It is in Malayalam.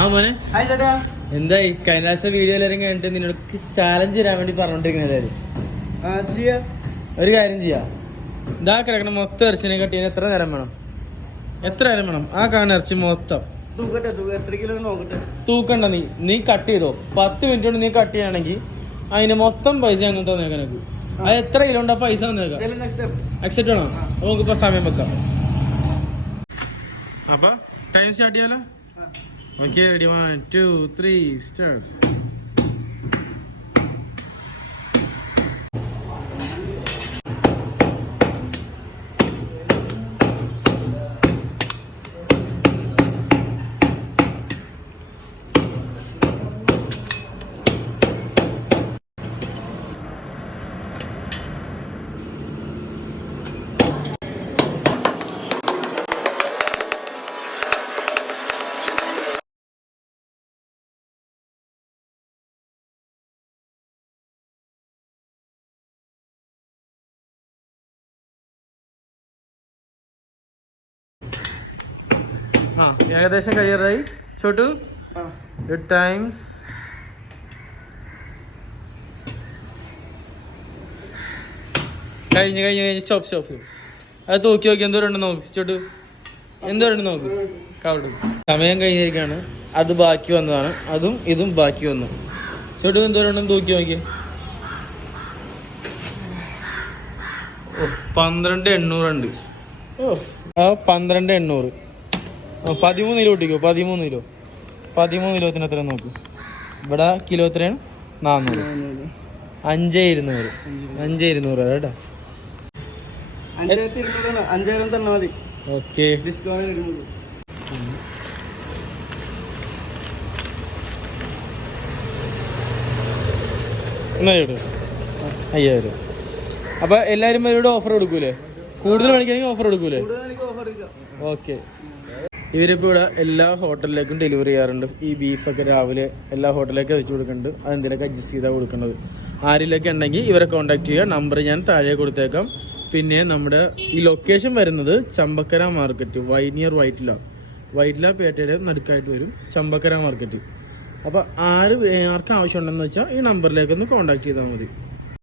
ആ മോനെ എന്തായി കഴിഞ്ഞ പ്രാവശ്യം വീഡിയോ എല്ലാവരും കഴിഞ്ഞിട്ട് നിന്നോട് ചാലഞ്ച് തരാൻ വേണ്ടി പറഞ്ഞോണ്ടിരിക്കുന്ന എല്ലാവരും. ഒരു കാര്യം ചെയ്യാം, ഇതാ കിടക്കണം മൊത്തം ഇറച്ചിനെ കട്ട് ചെയ്യാൻ എത്ര നേരം വേണം? എത്ര നേരം വേണം? ആ കാണുന്ന ഇറച്ചി മൊത്തം തൂക്കണ്ട. നീ കട്ട് ചെയ്തോ. 10 മിനിറ്റ് കൊണ്ട് നീ കട്ട് ചെയ്യുകയാണെങ്കിൽ അതിന് മൊത്തം പൈസ ഞങ്ങൾ തന്നേക്കാൻ. അത് എത്ര കിലോ ഉണ്ടാ പൈസ തന്നേക്കാം. അക്സെപ്റ്റ് ആണോ? നമുക്കിപ്പോ സമയം വെക്കാം. അപ്പൊ ടൈം സ്റ്റാർട്ട് ചെയ്യാലോ. Okay, ready? 1 2 3 സ്റ്റാർട്ട്. ഏകദേശം കഴിയാറായി. ചോട്ടു ടൈംസ് കഴിഞ്ഞ് സ്റ്റോപ്പ്. അത് തൂക്കി നോക്കി എന്തോരം നോക്ക് ചോട്ടു, എന്തോരം നോക്ക്. കവട് സമയം കഴിഞ്ഞിരിക്കുകയാണ്. അത് ബാക്കി വന്നതാണ്, അതും ഇതും ബാക്കി വന്നു. ചോട്ടു എന്തോരം തൂക്കി നോക്കി. 12,800 ഉണ്ട്. 12,800. 13 കിലോ കൂട്ടിക്കോ. 13 കിലോ. 13 കിലോത്തിന് എത്ര നോക്കൂ. ഇവിടെ കിലോ എത്രയാണ്? 400. 5,200. 5,200 കേട്ടോ. ഓക്കെ, എന്നാ ചേട്ടാ 5,000. അപ്പൊ എല്ലാരും ഇവരോട് ഓഫർ കൊടുക്കൂലേ? കൂടുതൽ മേടിക്കണമെങ്കിൽ ഓഫർ കൊടുക്കൂലേ? ഓക്കെ. ഇവരിപ്പോൾ ഇവിടെ എല്ലാ ഹോട്ടലിലേക്കും ഡെലിവറി ചെയ്യാറുണ്ട്. ഈ ബീഫൊക്കെ രാവിലെ എല്ലാ ഹോട്ടലിലേക്കും എത്തിച്ചു കൊടുക്കുന്നുണ്ട്. അതെന്തെങ്കിലുമൊക്കെ അഡ്ജസ്റ്റ് ചെയ്താൽ കൊടുക്കുന്നത്. ആരിലൊക്കെ ഉണ്ടെങ്കിൽ ഇവരെ കോൺടാക്ട് ചെയ്യുക. നമ്പർ ഞാൻ താഴെ കൊടുത്തേക്കാം. പിന്നെ നമ്മുടെ ഈ ലൊക്കേഷൻ വരുന്നത് ചമ്പക്കര മാർക്കറ്റ്, നിയർ വൈറ്റില പേട്ടയുടെ നടുക്കായിട്ട് വരും ചമ്പക്കര മാർക്കറ്റ്. അപ്പോൾ ആർക്ക് ആവശ്യമുണ്ടെന്ന് വെച്ചാൽ ഈ നമ്പറിലേക്കൊന്ന് കോൺടാക്ട് ചെയ്താൽ മതി.